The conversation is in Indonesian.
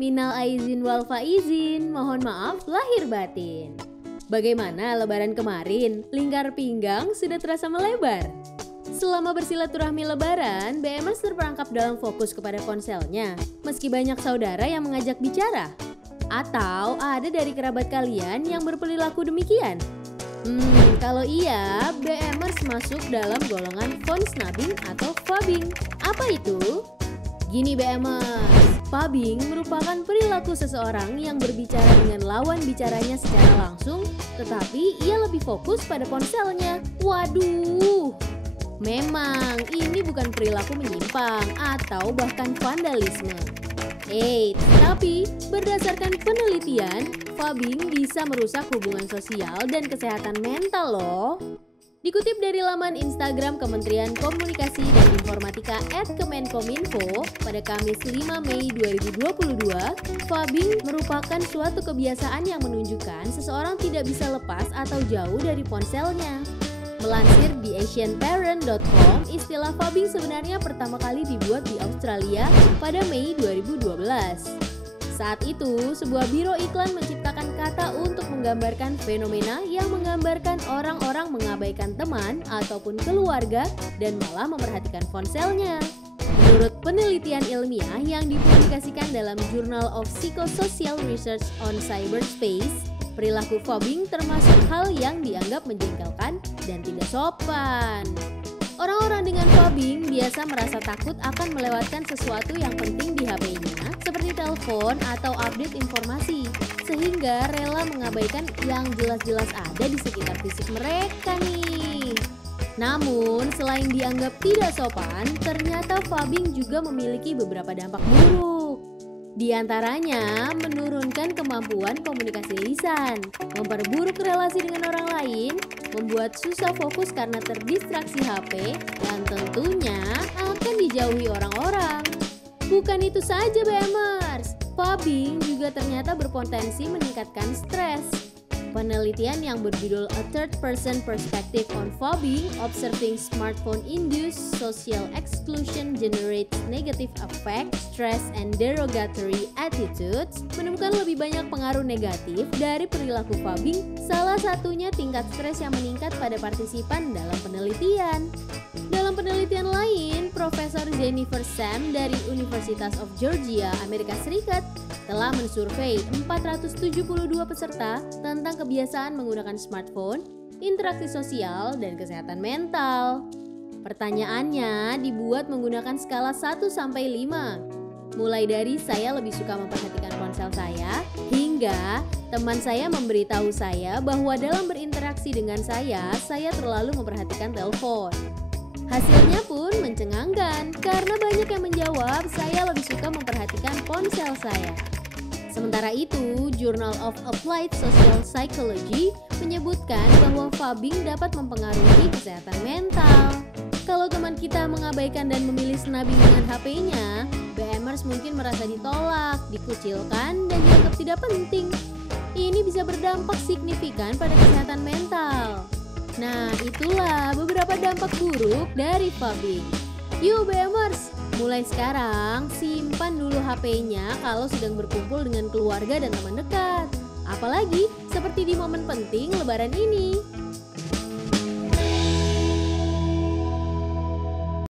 Minal aizin wal faizin, mohon maaf lahir batin. Bagaimana lebaran kemarin? Lingkar pinggang sudah terasa melebar. Selama bersilaturahmi lebaran, BMers terperangkap dalam fokus kepada ponselnya, meski banyak saudara yang mengajak bicara. Atau ada dari kerabat kalian yang berperilaku demikian? Kalau iya, BMers masuk dalam golongan phone snubbing atau phubbing. Apa itu? Gini BMers, phubbing merupakan perilaku seseorang yang berbicara dengan lawan bicaranya secara langsung, tetapi ia lebih fokus pada ponselnya. Waduh! Memang ini bukan perilaku menyimpang atau bahkan vandalisme. Tapi berdasarkan penelitian, phubbing bisa merusak hubungan sosial dan kesehatan mental loh. Dikutip dari laman Instagram Kementerian Komunikasi dan Informatika @kemenkominfo pada Kamis 5 Mei 2022, phubbing merupakan suatu kebiasaan yang menunjukkan seseorang tidak bisa lepas atau jauh dari ponselnya. Melansir di asianparent.com, istilah phubbing sebenarnya pertama kali dibuat di Australia pada Mei 2012. Saat itu, sebuah biro iklan menciptakan kata untuk menggambarkan fenomena yang menggambarkan orang-orang mengabaikan teman ataupun keluarga dan malah memperhatikan ponselnya. Menurut penelitian ilmiah yang dipublikasikan dalam Journal of Psychosocial Research on Cyberspace, perilaku phubbing termasuk hal yang dianggap menjengkelkan dan tidak sopan. Orang-orang dengan phubbing biasa merasa takut akan melewatkan sesuatu yang penting di HP-nya, seperti telepon atau update informasi, sehingga rela mengabaikan yang jelas-jelas ada di sekitar fisik mereka nih. Namun, selain dianggap tidak sopan, ternyata phubbing juga memiliki beberapa dampak buruk. Di antaranya, menurunkan kemampuan komunikasi lisan, memperburuk relasi dengan orang lain, membuat susah fokus karena terdistraksi HP, dan tentunya akan dijauhi orang-orang. Bukan itu saja BMers, phubbing juga ternyata berpotensi meningkatkan stres. Penelitian yang berjudul A Third Person Perspective on Phubbing, Observing Smartphone-Induced Social Exclusion Generates Negative Affect, Stress, and Derogatory Attitudes menemukan lebih banyak pengaruh negatif dari perilaku phubbing, salah satunya tingkat stres yang meningkat pada partisipan dalam penelitian. Dalam penelitian lain, Profesor Jennifer Sam dari Universitas of Georgia, Amerika Serikat, telah mensurvei 472 peserta tentang kebiasaan menggunakan smartphone, interaksi sosial, dan kesehatan mental. Pertanyaannya dibuat menggunakan skala 1-5. Mulai dari saya lebih suka memperhatikan ponsel saya, hingga teman saya memberitahu saya bahwa dalam berinteraksi dengan saya terlalu memperhatikan telepon. Hasilnya pun mencengangkan karena banyak yang menjawab saya lebih suka memperhatikan ponsel saya. Sementara itu, Journal of Applied Social Psychology menyebutkan bahwa phubbing dapat mempengaruhi kesehatan mental. Kalau teman kita mengabaikan dan memilih snubbing dengan HP-nya, BMers mungkin merasa ditolak, dikucilkan, dan dianggap tidak penting. Ini bisa berdampak signifikan pada kesehatan mental. Nah, itulah beberapa dampak buruk dari phubbing. Yuk BMers, mulai sekarang simpan dulu HP-nya kalau sedang berkumpul dengan keluarga dan teman dekat. Apalagi seperti di momen penting lebaran ini.